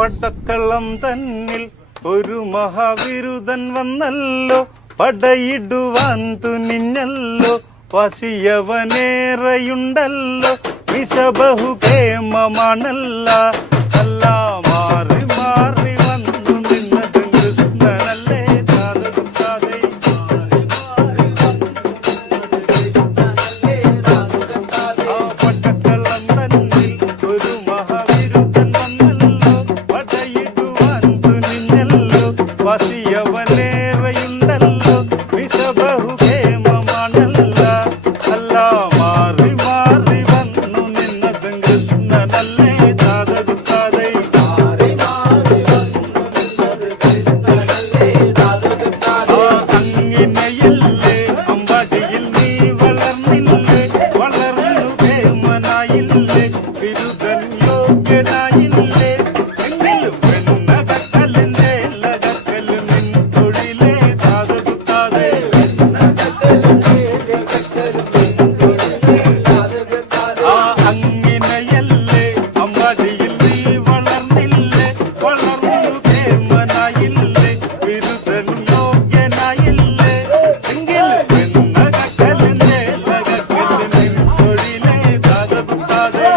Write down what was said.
പടക്കളം തന്നിൽ ഒരു മഹാവിരുദൻ വന്നല്ലോ, പടയിടുവാൻ തുനിഞ്ഞല്ലോ, വസിയവനേറെയുണ്ടല്ലോ, വിശ ബഹുകേമമാണല്ല. അല്ല മാറി മാറി വന്നു നിന്നത് കൃഷ്ണനല്ലേ, താതകത്താതെ പടക്കളം തന്നിൽ ഒരു മഹാവിരുദൻ വന്നല്ലോ, പടയിടുവാൻ തുനിഞ്ഞല്ലോ, വസിയവനേറെയുണ്ടല്ലോ, വിശ ബഹുകേമമാണല്ല. അല്ല മാറി മാറി വന്നു നിന്നത് കൃഷ്ണനല്ലേ, താതകത്താതെ അങ്ങിനെയല്ലേ അമ്പാടിയിൽ നീ വളർന്നില്ലേ, വളർന്നു കേമനായില്ലേ, ബിരുദൻ യോഗ്യനായില്ലേ, എങ്കിലും പെണ്ണകക്കലിന്റെ ലകക്കല് നിൻ തൊഴിലേ, താതകത്താതെ അങ്ങിനെയല്ലേ അമ്പാടിയിൽ നീ വളർന്നില്ലേ, വളർന്നു കേമനായില്ലേ, ബിരുദൻ യോഗ്യനായില്ലേ, എങ്കിലും പെണ്ണകക്കലിന്റെ ലകക്കല് നിൻ തൊഴിലേ, താതകത്താതെ